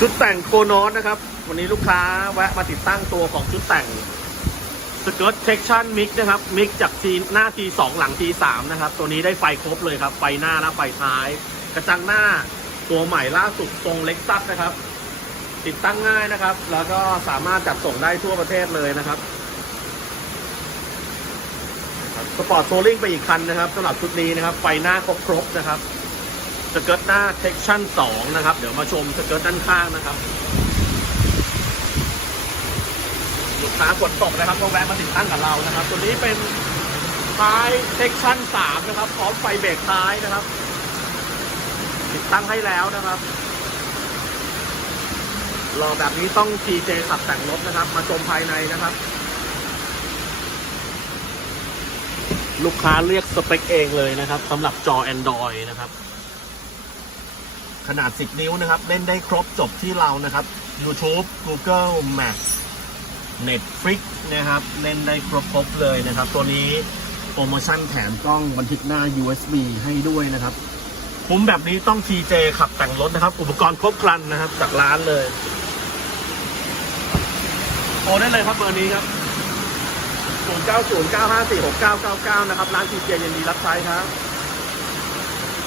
ชุดแต่งโคนอสนะครับ วันนี้ลูกค้าแวะมาติดตั้งตัวของชุดแต่งสเกิร์ตเทคชั่นมิกนะครับ มิกจากทีหน้าทีสองหลังทีสามนะครับ ตัวนี้ได้ไฟครบเลยครับ ไฟหน้าและไฟท้าย กระจังหน้าตัวใหม่ล่าสุดทรงเล็กซัสนะครับ ติดตั้งง่ายนะครับ แล้วก็สามารถจัดส่งได้ทั่วประเทศเลยนะครับสปอร์ตโซลิงไปอีกคันนะครับสำหรับชุดนี้นะครับ ไฟหน้าครบๆนะครับ สเกิร์ตหน้าเทคชั่น2นะครับ เดี๋ยวมาชมสเกิร์ตด้านข้างนะครับลูกค้ากดตกนะครับก็แวะมาติดตั้งกับเรานะครับ ตัวนี้เป็นท้ายเทคชั่น3นะครับ พร้อมไฟเบรกท้ายนะครับ ติดตั้งให้แล้วนะครับรอแบบนี้ต้อง TJ ขับแต่งรถนะครับ มาชมภายในนะครับ ลูกค้าเรียกสเปคเองเลยนะครับสำหรับจอ Android นะครับ ขนาด 10 นิ้วนะครับ เล่นได้ครบจบที่เรานะครับ YouTube Google Maps Netflix นะครับ เล่นได้ครบครบเลยนะครับ ตัวนี้โปรโมชั่นแถมกล้องบันทึกหน้า USB ให้ด้วยนะครับคุ้มแบบนี้ต้อง TJ ขับแต่งรถนะครับ อุปกรณ์ครบครันนะครับ จากร้านเลยโทรได้เลยครับเบอร์นี้ครับ 0909546999 นะครับ ร้าน TJ ยินดีรับใช้ครับ